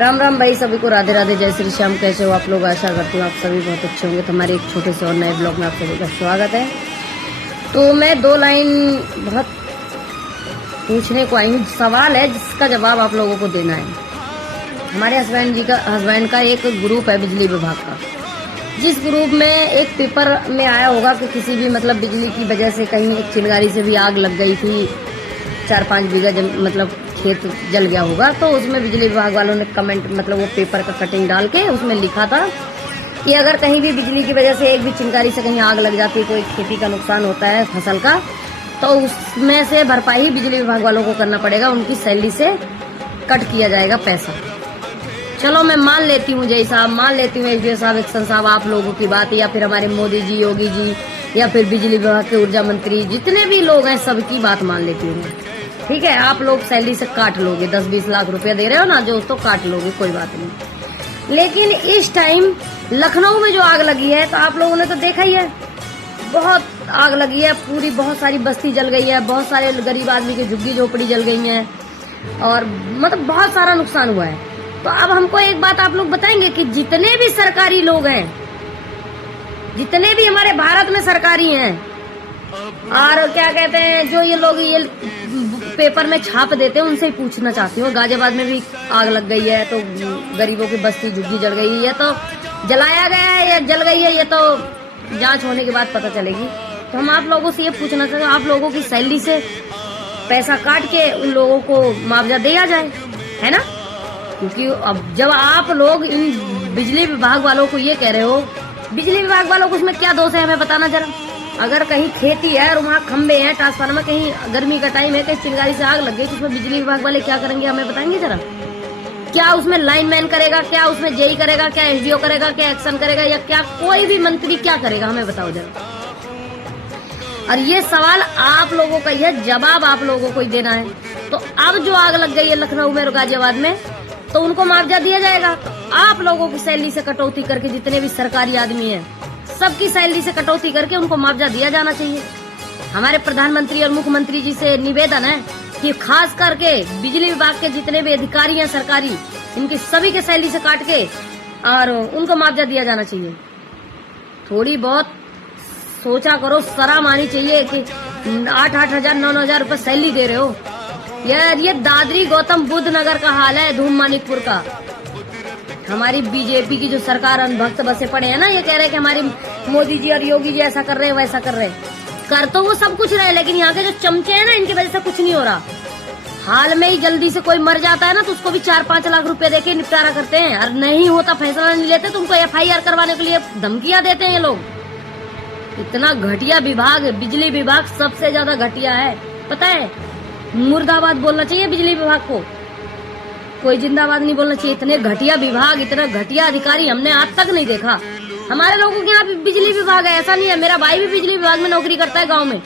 राम राम भाई, सभी को राधे राधे, जय श्री श्याम। कैसे हो आप लोग? आशा करती हूँ आप सभी बहुत अच्छे होंगे। तो हमारे एक छोटे से और नए ब्लॉग में आप सभी का स्वागत है। तो मैं दो लाइन बहुत पूछने को आई हूँ, सवाल है जिसका जवाब आप लोगों को देना है। हमारे हस्बैंड का एक ग्रुप है बिजली विभाग का, जिस ग्रुप में एक पेपर में आया होगा कि किसी भी मतलब बिजली की वजह से कहीं एक चिंगारी से भी आग लग गई थी, 4-5 बीघा मतलब खेत जल गया होगा। तो उसमें बिजली विभाग वालों ने कमेंट मतलब वो पेपर का कटिंग डाल के उसमें लिखा था कि अगर कहीं भी बिजली की वजह से एक भी चिंगारी से कहीं आग लग जाती है, कोई खेती का नुकसान होता है फसल का, तो उसमें से भरपाई बिजली विभाग वालों को करना पड़ेगा, उनकी सैलरी से कट किया जाएगा पैसा। चलो मैं मान लेती हूँ जय साहब, मान लेती हूँ एसडीओ साहब, एक्शन साहब, आप लोगों की बात, या फिर हमारे मोदी जी, योगी जी, या फिर बिजली विभाग के ऊर्जा मंत्री, जितने भी लोग हैं सबकी बात मान लेती हूँ। ठीक है, आप लोग सैलरी से काट लोगे, 10-20 लाख रुपया दे रहे हो ना जो, तो काट लोगे, कोई बात नहीं। लेकिन इस टाइम लखनऊ में जो आग लगी है, तो आप लोगों ने तो देखा ही है, बहुत आग लगी है, पूरी बहुत सारी बस्ती जल गई है, बहुत सारे गरीब आदमी की झुग्गी झोपड़ी जल गई है, और मतलब बहुत सारा नुकसान हुआ है। तो अब हमको एक बात आप लोग बताएंगे कि जितने भी सरकारी लोग हैं, जितने भी हमारे भारत में सरकारी हैं, और क्या कहते हैं जो ये लोग ये पेपर में छाप देते हैं, उनसे ही पूछना चाहती हूँ। गाजियाबाद में भी आग लग गई है, तो गरीबों की बस्ती झुग्गी जल गई है, ये तो जलाया गया है या जल गई है, ये तो जांच होने के बाद पता चलेगी। तो हम आप लोगों से ये पूछना चाहते हैं, आप लोगों की सैलरी से पैसा काट के उन लोगों को मुआवजा दिया जाए, है ना? क्योंकि अब जब आप लोग इन बिजली विभाग वालों को ये कह रहे हो, बिजली विभाग वालों को उसमें क्या दोष है हमें बताना जरा। अगर कहीं खेती है और वहाँ खंबे हैं, ट्रांसफार्मर, कहीं गर्मी का टाइम है, कहीं चिंगारी से आग लग गई, तो उसमें बिजली विभाग वाले क्या करेंगे हमें बताएंगे जरा? क्या उसमें लाइनमैन करेगा, क्या उसमें जेई करेगा, क्या एसडीओ करेगा, क्या एक्शन करेगा, या क्या कोई भी मंत्री क्या करेगा हमें बताओ जरा। और ये सवाल आप लोगों का ही है, जवाब आप लोगों को ही देना है। तो अब जो आग लग गई है लखनऊ में और गाजियाबाद में, तो उनको मुआवजा दिया जाएगा। तो आप लोगों की सैलरी से कटौती करके जितने भी सरकारी आदमी हैं, सबकी सैलरी से कटौती करके उनको मुआवजा दिया जाना चाहिए। हमारे प्रधानमंत्री और मुख्यमंत्री जी से निवेदन है कि खास करके बिजली विभाग के जितने भी अधिकारी हैं सरकारी, इनकी सभी के सैलरी से काट के और उनको मुआवजा दिया जाना चाहिए। थोड़ी बहुत सोचा करो, शर्म आनी चाहिए कि 8-8 हजार 9-9 हजार रुपये सैलरी दे रहे हो यार। ये दादरी गौतम बुद्ध नगर का हाल है, धूम मानिकपुर का। हमारी बीजेपी की जो सरकार अनभक्त बसे पड़े हैं ना, ये कह रहे हैं कि हमारी मोदी जी और योगी जी ऐसा कर रहे हैं वैसा कर रहे हैं, कर तो वो सब कुछ रहे, लेकिन यहाँ के जो चमचे हैं ना, इनकी वजह से कुछ नहीं हो रहा। हाल में ही जल्दी से कोई मर जाता है ना, तो उसको भी 4-5 लाख रुपए देके निपटारा करते हैं, और नहीं होता फैसला नहीं लेते तो उनको FIR करवाने के लिए धमकियां देते हैं ये लोग। इतना घटिया विभाग, बिजली विभाग सबसे ज्यादा घटिया है, पता है। मुर्दाबाद बोलना चाहिए बिजली विभाग को, कोई जिंदाबाद नहीं बोलना चाहिए। इतने घटिया विभाग, इतना घटिया अधिकारी हमने आज तक नहीं देखा। हमारे लोगों के यहाँ बिजली विभाग है, ऐसा नहीं है। मेरा भाई भी बिजली विभाग में नौकरी करता है गांव में,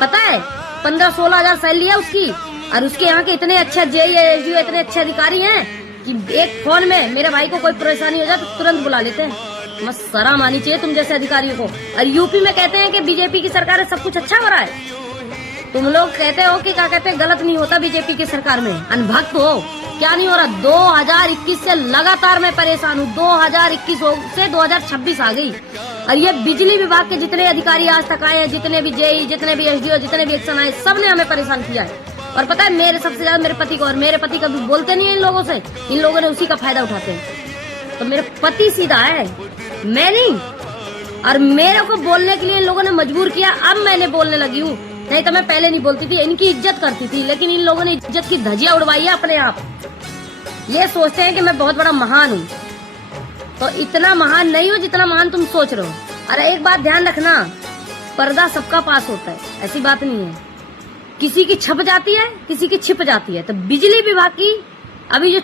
पता है, 15-16 हजार सैलरी है उसकी, और उसके यहाँ के इतने अच्छे जेई एसडीओ, इतने अच्छे अधिकारी हैं कि एक फोन में मेरे भाई को कोई परेशानी हो जाए तो तुरंत बुला लेते हैं। मत शर्म आनी चाहिए तुम जैसे अधिकारियों को। और यूपी में कहते हैं कि बीजेपी की सरकार है, सब कुछ अच्छा हो रहा है। तुम लोग कहते हो कि क्या कहते हैं, गलत नहीं होता बीजेपी की सरकार में, अनभक्त हो। क्या नहीं हो रहा? 2021 से लगातार मैं परेशान हूँ। 2021 से 2026 आ गई, और ये बिजली विभाग के जितने अधिकारी आज तक आए हैं, जितने भी जेई, जितने भी एसडीओ, जितने भी एक्शन आए, सबने हमें परेशान किया है। और पता है, मेरे सबसे ज्यादा मेरे पति को, और मेरे पति कभी बोलते नहीं है इन लोगों से, इन लोगों ने उसी का फायदा उठाते हैं। तो मेरे पति सीधा है, मैं नहीं, और मेरे को बोलने के लिए इन लोगों ने मजबूर किया। अब मैंने बोलने लगी हूँ, नहीं तो मैं पहले नहीं बोलती थी, इनकी इज्जत करती थी, लेकिन इन लोगों ने इज्जत की धज्जियां उड़वाई है अपने आप। ये सोचते हैं कि मैं बहुत बड़ा महान हूँ, तो इतना महान नहीं हो जितना महान तुम सोच रहे हो। अरे एक बात ध्यान रखना, पर्दा सबका पास होता है, ऐसी बात नहीं है। किसी की छप जाती है, किसी की छिप जाती है। तो बिजली विभाग की अभी जो